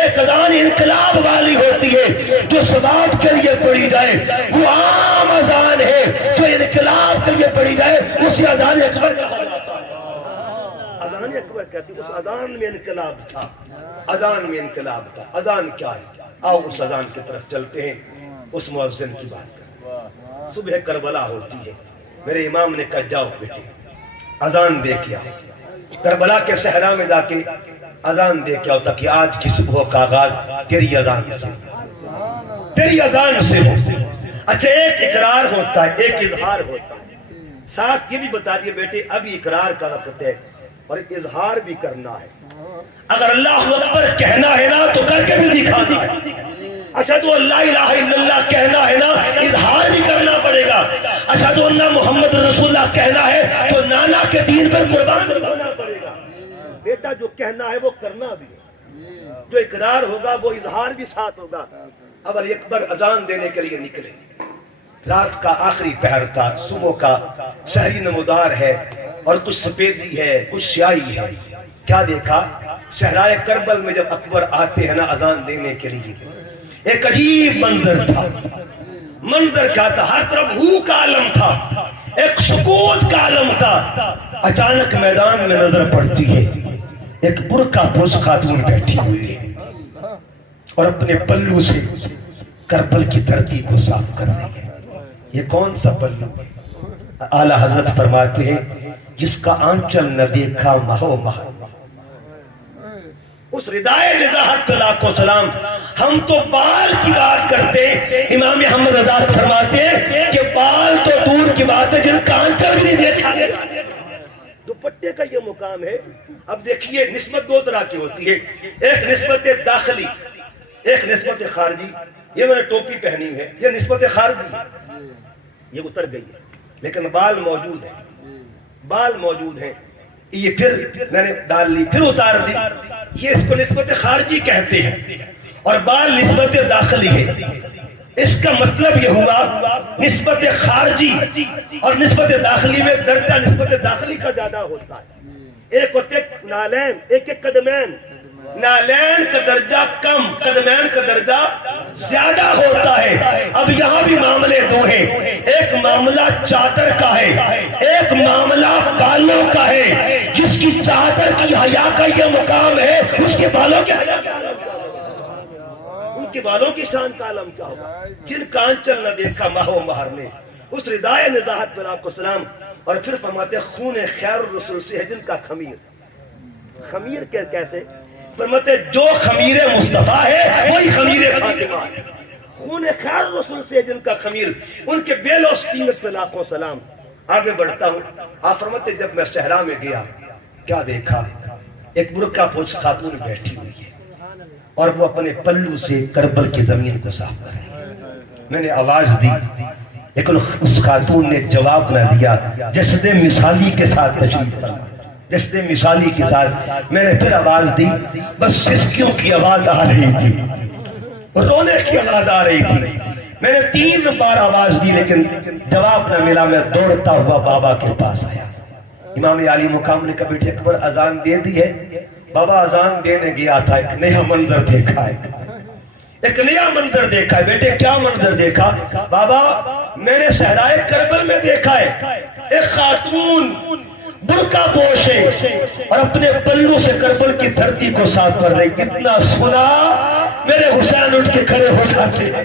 ایک اذان انقلاب والی ہوتی ہے. جو ثواب کے لیے پڑھی جائے وہ عام اذان ہے، جو انقلاب کے لیے پڑھی جائے اسے اذان اکبر کہا جاتا ہے. اذان اکبر کہتی ہے. اس اذان میں انقلاب تھا، اذان میں انقلاب تھا. اذان کیا ہے؟ آؤ اس اذان کی طرف چلتے ہیں. اس مؤذن کی بات کریں. صبح کربلا ہوتی ہے، میرے امام نے کہا جاؤ بیٹے اذان دے کے آؤ. کربلا کے صحرا میں جا کے اذان دے کیا ہوتا کہ آج کی صبح کا آغاز تیری اذان سے، تیری اذان سے ہو۔ اچھا ایک اقرار ہوتا ہے، ایک اظہار ہوتا ہے، ساتھ یہ بھی بتا دیے بیٹے ابھی اقرار کا وقت ہے اور اظہار بھی کرنا ہے۔ اگر اللہ اکبر کہنا ہے نا تو کر کے بھی دکھانا ہے، اشہد ان لا الہ الا اللہ کہنا ہے نا اظہار بھی کرنا پڑے گا، اشہد ان محمد رسول اللہ کہنا ہے تو نانا کے دین پر قربان ہونا پڑے گا۔ بیٹا جو کہنا ہے وہ کرنا بھی ہے، جو اقرار ہوگا وہ اظہار بھی ساتھ ہوگا۔ اب علی اکبر اذان دینے کے لیے نکلے، رات کا آخری پہر تھا، صبح کا سحری نمودار ہے اور کچھ سفیدی ہے، کچھ سیاہی ہے۔ کیا دیکھا؟ صحرائے کربل میں جب اکبر آتے ہیں نا اذان دینے کے لیے، ایک عجیب منظر تھا۔ منظر کیا تھا؟ ہر طرف ہو کا عالم تھا، ایک سکوت کا عالم تھا۔ اچانک میدان میں نظر پڑتی ہے ایک برقع پوش خاتون بیٹھی ہوئی ہے اور اپنے پلو سے کربل کی دھرتی کو صاف کر رہی ہے۔ یہ کون سا پلو؟ اعلیٰ حضرت فرماتے ہیں جس کا آنچل نہ دیکھا مہو مہ، اس ردائے نزاہت پہ لاکھوں سلام۔ ہم تو بال کی بات کرتے ہیں، امام احمد رضا فرماتے ہیں کہ بال تو دور کی بات ہے جن کا آنچل بھی نہیں دیکھا۔ دوپٹے کا یہ مقام ہے۔ اب دیکھیے نسبت دو طرح کی ہوتی ہے، ایک نسبت داخلی، ایک نسبت خارجی۔ یہ میں نے ٹوپی پہنی ہے، یہ نسبت خارجی، یہ اتر گئی ہے لیکن بال موجود ہیں، بال موجود ہیں۔ یہ پھر میں نے ڈال لی، پھر اتار دی، یہ اس کو نسبت خارجی کہتے ہیں اور بال نسبت داخلی ہے۔ اس کا مطلب یہ ہوا نسبت خارجی اور نسبت داخلی میں درجہ نسبت داخلی کا زیادہ ہوتا ہے۔ ایک ہوتے نالین، ایک قدمین، نالین کا درجہ کم، قدمین کا درجہ زیادہ ہوتا ہے۔ اب یہاں بھی معاملے دو ہیں، ایک معاملہ چادر کا ہے، ایک معاملہ بالوں کا ہے۔ جس کی چادر کی حیا کا یہ مقام ہے اس کے بالوں کے حیا کا عالم کیا ہوگا، ان کے بالوں کی شان کا عالم کیا ہوگا۔ جن کا آنچل نہ دیکھا ماہو مہر نے، اس ردائے نزاہت پر آپ کو سلام۔ اور پھر فرماتے خون خیر الرسول سے ہے جن کا خمیر، خمیر کیسے؟ فرماتے جو خمیر مصطفیٰ ہے وہی خمیر فاطمہ ہے۔ خون خیر رسول سے جن کا خمیر، ان کے بیل و سکینت پہ لاکھوں سلام۔ آگے بڑھتا ہوں، آپ فرماتے جب میں صحرا میں گیا کیا دیکھا؟ ایک برقع پوش خاتون بیٹھی ہوئی ہے اور وہ اپنے پلو سے کربل کی زمین کو صاف کر رہی ہے۔ میں نے آواز دی لیکن اس خاتون نے جواب نہ دیا، جسد مثالی کے ساتھ تشریف فرما، جسد مثالی کے ساتھ۔ میں نے پھر آواز دی، بس سسکیوں کی آواز آ رہی تھی، رونے کی آواز آ رہی تھی۔ میں نے 3 بار آواز دی لیکن جواب نہ ملا۔ میں دوڑتا ہوا بابا کے پاس آیا، امام عالی مقام نے کہا بیٹے اکبر اذان دے دی ہے؟ بابا اذان دینے گیا تھا، ایک نیا منظر دیکھا ہے، ایک نیا منظر دیکھا ہے۔ بیٹے کیا منظر دیکھا؟ بابا میں نے صحرائے کربل میں دیکھا ہے ایک خاتون برقع پوش ہے اور اپنے پلو سے کربل کی دھرتی کو صاف کر رہی۔ کتنا سنا میرے حسین اٹھ کے کھڑے ہو جاتے ہیں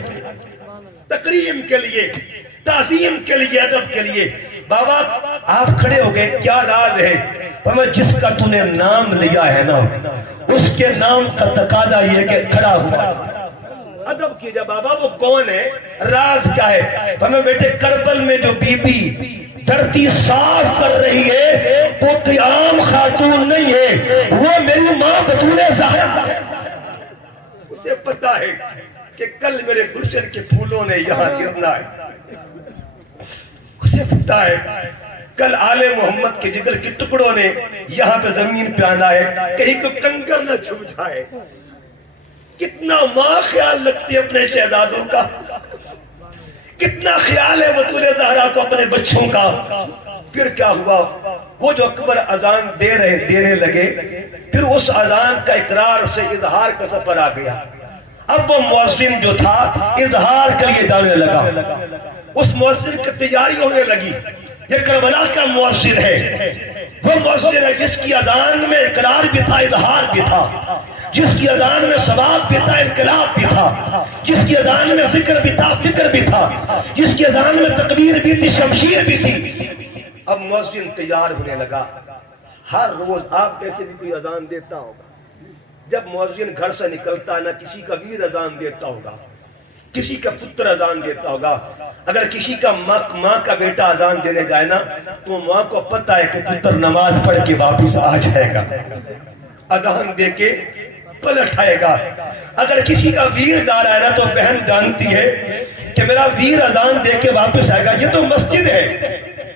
تکریم کے لیے، تعظیم کے لیے، ادب کے لیے۔ بابا آپ کھڑے ہو گئے، کیا راز ہے؟ فرمایا جس کا تو نے نام لیا ہے نا اس کے نام کا تقاضا یہ کہ کھڑا ہوا۔ ادب کیجئے بابا، وہ کون ہے؟ راز کیا ہے؟ فرمایا بیٹے کربل میں جو بی بی دھرتی صاف کر رہی ہے وہ کوئی عام خاتون نہیں ہے، وہ میری ماں بطول زہرا ہے۔ اسے پتا ہے کہ کل میرے گلشن کے پھولوں نے یہاں گرنا ہے، اسے پتا ہے کل آل محمد کے جگر کے ٹکڑوں نے یہاں پہ زمین پہ آنا ہے، کہیں کو کنگر نہ چھو جائے۔ کتنا ماں خیال رکھتی ہے اپنے شہزادوں کا، کتنا خیال ہے بطول زہرا کو اپنے بچوں کا۔ پھر کیا ہوا؟ وہ جو اکبر اذان دینے لگے، پھر اس اذان کا اقرار سے اظہار کا سفر آ گیا۔ اب وہ مؤذن جو تھا اظہار کے لیے جانے لگا، اس مؤذن کی تیاری ہونے لگی۔ یہ کربلا کا مؤذن ہے، وہ مؤذن ہے جس کی اذان میں اقرار بھی تھا، اظہار بھی تھا، جس کی اذان میں ثواب بھی تھا، انقلاب بھی تھا، جس کی اذان میں ذکر بھی تھا، فکر بھی تھا، جس کی اذان میں تکبیر بھی تھی، شمشیر بھی تھی۔ اب مؤذن تیار ہونے لگا، ہر روز آپ میں سے بھی کوئی اذان دیتا ہوگا. جب مؤذن گھر سے نکلتا ہے نہ کسی کا ویر اذان دیتا ہوگا, کسی کا پتر اذان دیتا ہوگا. اگر کسی کا ماں کا بیٹا اذان دینے جائے نا تو ماں کو پتہ ہے کہ پتر نماز پڑھ کے واپس آ جائے گا, اذان دے کے پلٹ آئے گا. اگر کسی کا ویر گا رہا ہے نا تو بہن جانتی ہے کہ میرا ویر اذان دے کے واپس آئے گا. یہ تو مسجد ہے,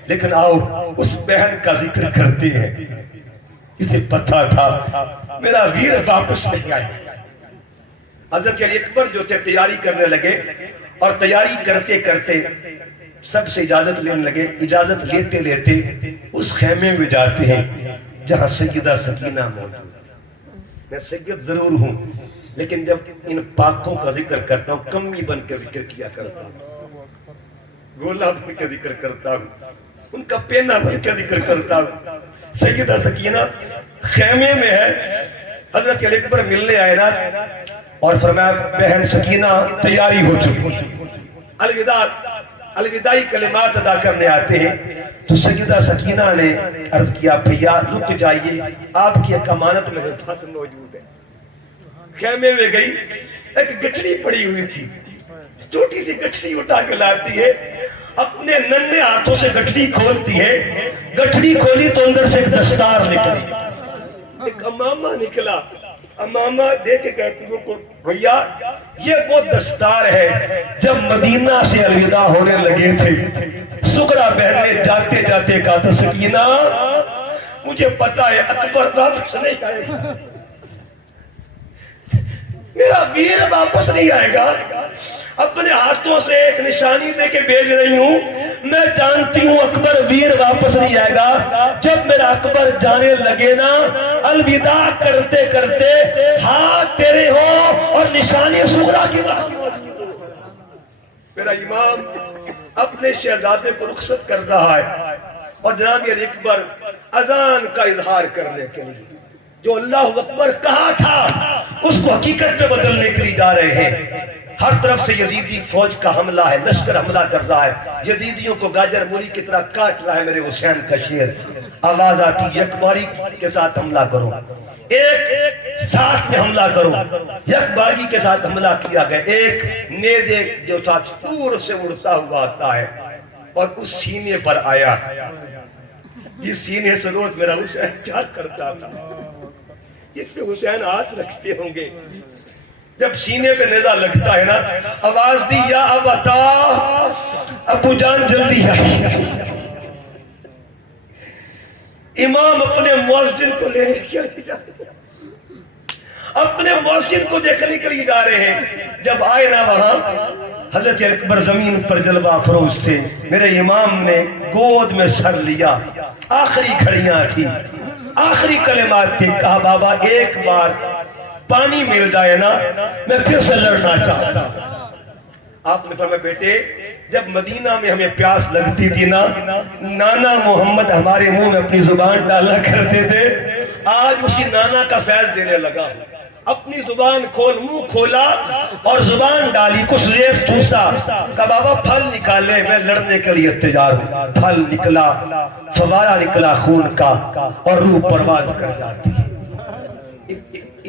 لیکن آؤ اس بہن کا ذکر کرتے ہیں. اسے پتہ تھا میرا ویر واپس نہیں آئے. حضرت علی اکبر جو تھے تیاری کرنے لگے, اور تیاری کرتے کرتے سب سے اجازت لینے لگے. اجازت لیتے لیتے اس خیمے میں جاتے ہیں جہاں سیدہ سکینہ موجود. میں سید ضرور ہوں, لیکن جب ان پاکوں کا ذکر کرتا ہوں کمی بن کے ذکر کیا کرتا ہوں, گولا بن کے ذکر کرتا ہوں, ان کا پینا بن کے ذکر کرتا ہوں. سیدہ سکینہ خیمے میں ہے. حضرت علی اکبر ملنے آئے نا اور فرمایا بہن سکینہ تیاری ہو چکی, الوداعی کلمات ادا کرنے آتے ہیں. تو سیدہ سکینہ نے عرض کیا بھیا رک جائیے, آپ کی ایک امانت میرے پاس موجود ہے. خیمے میں گئی, ایک گٹھڑی پڑی ہوئی تھی, چھوٹی سی گٹھڑی اٹھا کے لاتی ہے, اپنے ننھے ہاتھوں سے گٹھڑی کھولتی ہے. گٹھڑی کھولی تو اندر سے ایک دستار نکلی, ایک امامہ نکلا. امامہ دے کے کہتی ہوں کو بھیا یہ وہ دستار ہے جب مدینہ سے الوداع ہونے لگے تھے. سغرا بہن نے جاتے جاتے کہا تھا سکینہ مجھے پتا ہے اکبر واپس نہیں آئے گا, میرا ویر واپس نہیں آئے گا. اپنے ہاتھوں سے ایک نشانی دے کے بھیج رہی ہوں, میں جانتی ہوں اکبر ویر واپس نہیں آئے گا. جب میرا اکبر جانے لگے نا الوداع کرتے کرتے ہاتھ تیرے ہو اور نشانی سغرا کی وہاں موجود ہو. میرا امام اپنے شہزادے کو رخصت کر رہا ہے, اور جناب علی اکبر اذان کا اظہار کرنے کے لیے جو اللہ اکبر کہا تھا اس کو حقیقت میں بدلنے کے لیے جا رہے ہیں. ہر طرف سے یزیدی فوج کا حملہ ہے, لشکر حملہ کر رہا ہے, یزیدیوں کو گاجر مولی کی طرح کاٹ رہا ہے. میرے حسین کا شیر آواز آتی یکباری کے ساتھ حملہ کرو, ایک ساتھ میں حملہ کرو. یکبارگی کے ساتھ حملہ کیا گیا. ایک نیزے جو ساتھ دور سے اڑتا ہوا آتا ہے اور اس سینے پر آیا. یہ سینے سے روز میرا حسین کیا کرتا تھا, اس پہ حسین ہاتھ رکھتے ہوں گے. جب سینے پہ نیزہ لگتا ہے نا آواز دی یا ابتا, ابو جان جلدی آئی. امام اپنے مؤذن کو لینے کے لیے جا رہے ہیں, اپنے مؤذن کو دیکھنے کے لیے جا رہے ہیں. جب آئے نا وہاں حضرت اکبر زمین پر جلوہ افروز تھے. میرے امام نے گود میں سر لیا, آخری گھڑیاں تھی, آخری کلمات تھے. کہا بابا ایک بار پانی مل جائے نا میں پھر سے لڑنا چاہتا. آپ نے فرمایا بیٹے جب مدینہ میں ہمیں پیاس لگتی تھی نا نانا محمد ہمارے منہ میں اپنی زبان ڈالا کرتے تھے, آج اسی نانا کا فیض دینے لگا. اپنی زبان کھول, منہ کھولا اور زبان ڈالی, کچھ ریت چوسا. کہا بابا پھل نکالے, میں لڑنے کے لیے تیار ہوں. پھل نکلا, فوارہ نکلا خون کا, اور روح پرواز کر جاتی ہے.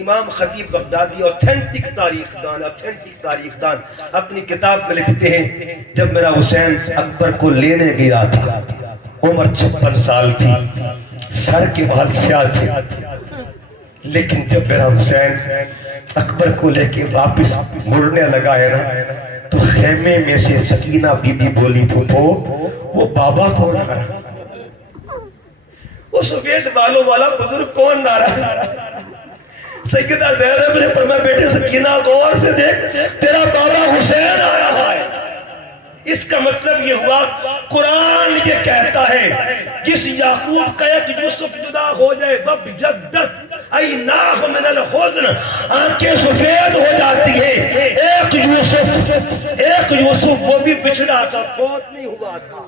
امام خطیب بغدادی اوتھینٹک تاریخ دان اپنی کتاب میں لکھتے ہیں جب میرا حسین اکبر کو لینے گیا تھا عمر 56 سال تھی, سر کے بال سیاہ تھے, لیکن جب میرا حسین اکبر کو لے کے واپس مڑنے لگا ہے نا تو خیمے میں سے سکینہ بی بی بولی پھوپھو وہ بابا کون آ رہا, وہ سفید بالوں والا بزرگ کون آ رہا. سیدہ زینب نے فرمایا بیٹے سکینہ غور سے دیکھ تیرا بابا حسین آیا ہے. اس کا مطلب یہ ہوا قرآن یہ کہتا ہے جس یعقوب کا ایک یوسف جدا ہو جائے وب جدت عیناہ من الحزن, آنکھیں سفید ہو جاتی ہے. ایک یوسف وہ بھی بچھڑا تھا, فوت نہیں ہوا تھا,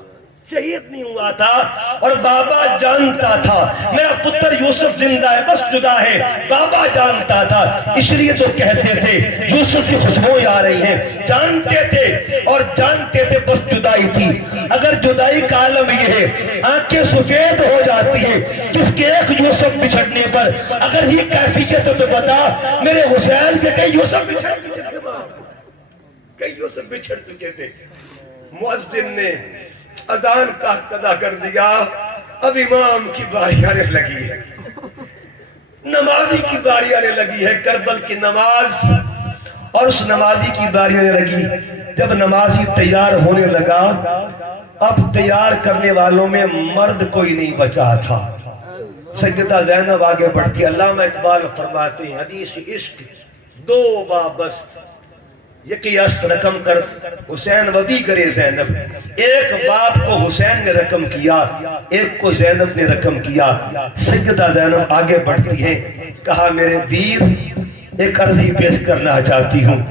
شہید یزید نہیں ہوا تھا اور بابا جانتا تھا میرا پتر یوسف زندہ ہے بس جدا ہے، بابا جانتا تھا، اس لیے تو کہتے تھے یوسف کی خوشبوئیں آ رہی ہیں، جانتے تھے اور جانتے تھے بس جدائی تھی۔ اگر جدائی کا عالم یہ ہے آنکھیں سفید ہو جاتی ہیں کس کے ایک یوسف بچھڑنے پر، اگر ہی کیفیت تو بتا میرے حسین کے کئی یوسف بچھڑ چکے تھے، کئی یوسف بچھڑ چکے تھے۔ مؤذن نے اذان کا ادا کر دیا، اب امام کی باری آنے لگی ہے، نمازی کی باری آنے لگی ہے، کربل کی نماز، اور اس نمازی کی باری آنے لگی۔ جب نمازی تیار ہونے لگا اب تیار کرنے والوں میں مرد کوئی نہیں بچا تھا۔ سیدہ زینب آگے بڑھتی ہے، علامہ اقبال فرماتے ہیں حدیث عشق دو بابست یکی است رقم کر حسین ودی کرے زینب، ایک باپ کو حسین نے رقم کیا ایک کو زینب نے رقم کیا۔ سیدہ زینب آگے بڑھتی ہیں، کہا میرے ویر ایک عرضی پیش کرنا چاہتی ہوں،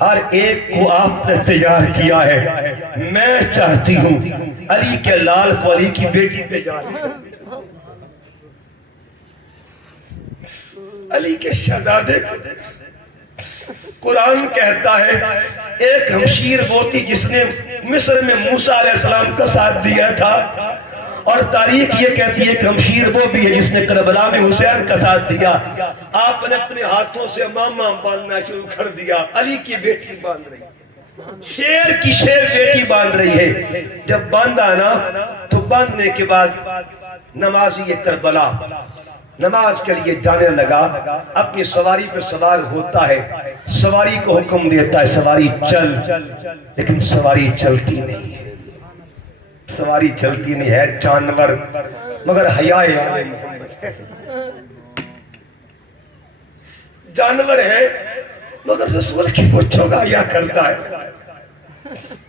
ہر ایک کو آپ نے تیار کیا ہے، میں چاہتی ہوں علی کے لال کو علی کی بیٹی تیار ہے، علی کے شہزادے کو۔ قرآن کہتا ہے ایک ہمشیر وہ تھی جس نے مصر میں موسیٰ علیہ السلام کا ساتھ دیا تھا، اور تاریخ یہ کہتی ہے کہ ہمشیر وہ بھی ہے جس نے کربلا میں حسین کا ساتھ دیا۔ آپ نے اپنے ہاتھوں سے ماما باندھنا شروع کر دیا، علی کی بیٹی باندھ رہی ہے، شیر کی شیر بیٹی باندھ رہی ہے۔ جب باندھا نا تو باندھنے کے بعد نمازی کربلا نماز کے لیے جانے لگا، اپنی سواری پر سوار ہوتا ہے، سواری کو حکم دیتا ہے سواری چل، لیکن سواری چلتی نہیں ہے، سواری چلتی نہیں ہے، جانور مگر حیا محمد ہے، جانور ہے مگر رسول کی مچھوں کا حیا کرتا ہے،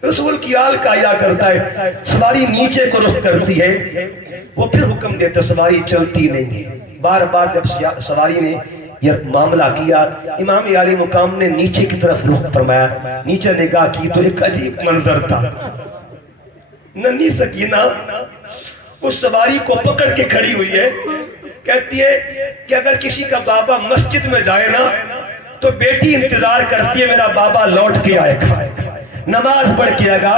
رسول کی آل کا حیا کرتا ہے۔ سواری نیچے کو رخ کرتی ہے، وہ پھر حکم دیتا سواری چلتی نہیں ہے۔ بار بار جب سواری نے یہ معاملہ کیا، امام عالی مقام نے نیچے کی طرف رخ فرمایا، نیچے نگاہ کی تو ایک عجیب منظر تھا، ننھی سکینہ اس سواری کو پکڑ کے کھڑی ہوئی ہے، کہتی ہے کہ اگر کسی کا بابا مسجد میں جائے نا تو بیٹی انتظار کرتی ہے میرا بابا لوٹ کے آئے گا، نماز پڑھ کے آئے گا۔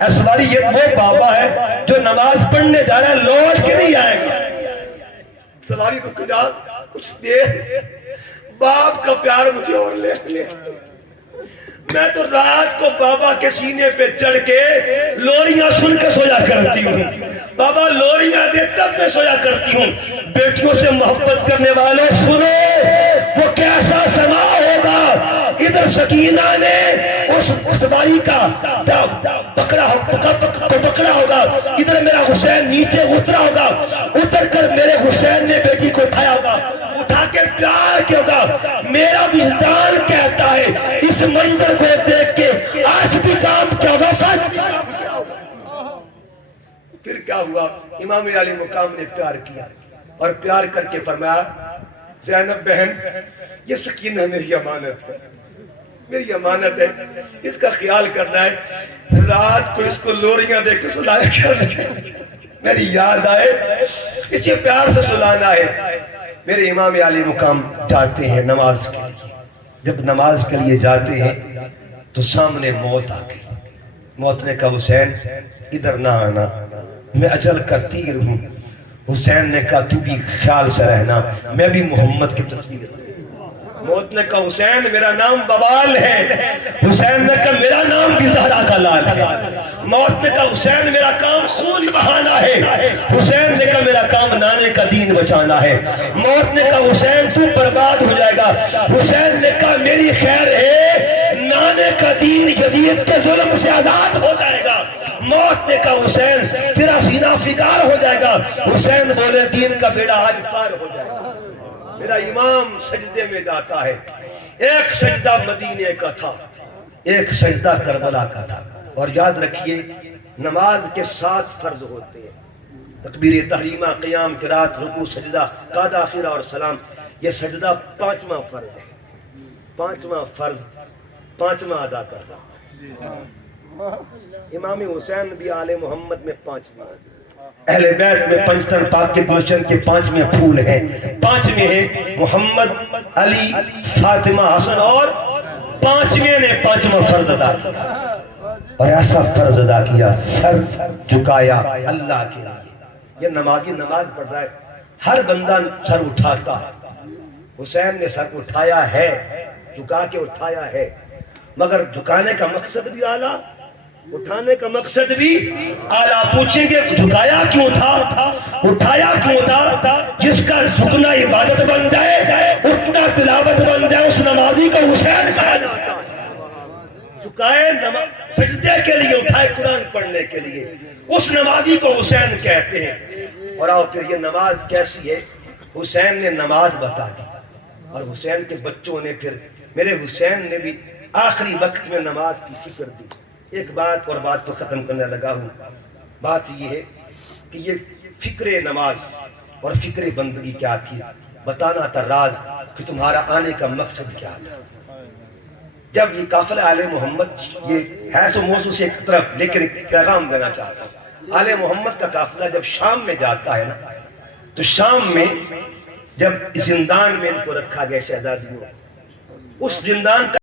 اے سواری یہ وہ بابا ہے جو نماز پڑھنے جا رہا ہے، لوٹ کے نہیں آئے گا۔ سواری کو کجا کچھ دیر باپ کا پیار مجھے اور لے لے، میں تو رات کو بابا کے سینے پہ چڑھ کے لوریاں سن کے سویا کرتی ہوں، بابا لوریاں دے تب میں سویا کرتی ہوں۔ بیٹیوں سے محبت کرنے والوں سنو وہ کیسا سما ہوگا۔ ادھر سکینہ نے اس سواری کا پکڑا ہوگا، ادھر میرا حسین نیچے اترا ہوگا، اتر کر میرے حسین نے بیٹی کو اٹھایا ہوگا، اٹھا کے پیار کیا ہوگا۔ میرا وجدان کہتا ہے اس منظر کو دیکھ کے آج بھی کام کیا ہوگا، سچ بھی کام کیا ہوگا۔ پھر کیا ہوا، امام علی مقام نے پیار کیا اور پیار کر کے فرمایا زینب بہن یہ سکینہ میری امانت ہے، میری امانت ہے، اس کا خیال کرنا ہے، رات کو اس کو لوریاں دے کے سلایا کرنا، میری یاد آئے اسے پیار سے سلانا ہے۔ میرے امام علی مقام جاتے ہیں نماز کے لیے، جب نماز کے لیے جاتے ہیں تو سامنے موت آ گئی، موت نے کہا حسین ادھر نہ آنا، میں اجل کا تیر ہوں۔ حسین نے کہا تو بھی خیال سے رہنا، میں بھی محمد کی تصویر ہوں۔ موت نے کہا حسین میرا نام بوال ہے، حسین نے کہا میرا نام بھی زہرا کا لال ہے۔ موت نے کہا حسین میرا کام خون بہانا ہے، حسین نے کہا میرا کام نانے کا دین بچانا ہے۔ موت نے کہا حسین تو برباد ہو جائے گا، حسین نے کہا میری خیر ہے نانے کا دین یزید کے ظلم سے آزاد ہو جائے گا۔ موت نے کہا حسین تیرا سینہ فگار ہو جائے گا، حسین بولے دین کا بیڑا آج پار ہو جائے گا۔ میرا امام سجدے میں جاتا ہے، ایک سجدہ مدینے کا تھا، ایک سجدہ کربلا کا تھا، اور یاد رکھیے نماز کے 7 فرض ہوتے ہیں، تکبیر تحریمہ، قیام، قرات، رکوع، سجدہ، قعدہ آخرہ اور سلام۔ یہ سجدہ 5واں فرض ہے، 5واں فرض 5واں ادا کرنا، امام حسین بھی آل محمد میں 5 اہل بیت میں پنجتن پاک کے گلشن کے 5ویں پھول ہیں. 5ویں ہیں محمد علی فاطمہ حسن اور 5ویں نے 5واں فرض ادا کیا اور ایسا فرض ادا کیا سر جھکایا اللہ کے لیے. یہ نمازی نماز پڑھ رہا ہے ہر بندہ سر اٹھاتا ہے. حسین نے سر اٹھایا ہے جھکا کے اٹھایا ہے مگر جھکانے کا مقصد بھی اعلیٰ اٹھانے کا مقصد بھی اعلیٰ. پوچھیں گے جھکایا کیوں تھا اٹھایا کیوں تھا؟ جس کا جھکنا عبادت بن جائے اٹھنا تلاوت بن جائے اس نمازی کو حسین کہا جاتا ہے. جھکائے سجدے کے لیے اٹھائے قرآن پڑھنے کے لیے اس نمازی کو حسین کہتے ہیں. اور آؤ پھر یہ نماز کیسی ہے؟ حسین نے نماز بتا دی اور حسین کے بچوں نے پھر میرے حسین نے بھی آخری وقت میں نماز کی فکر دی. ایک بات اور بات کو ختم کرنے لگا ہوں. بات یہ ہے کہ یہ فکر نماز اور فکر بندگی کیا تھی بتانا تھا راز کہ تمہارا آنے کا مقصد کیا تھا. جب یہ قافلہ آل محمد یہ ہے تو موضوع سے ایک طرف لیکن ایک پیغام دینا چاہتا ہوں. آل محمد کا قافلہ جب شام میں جاتا ہے نا تو شام میں جب زندان میں ان کو رکھا گیا شہزادیوں اس زندان کا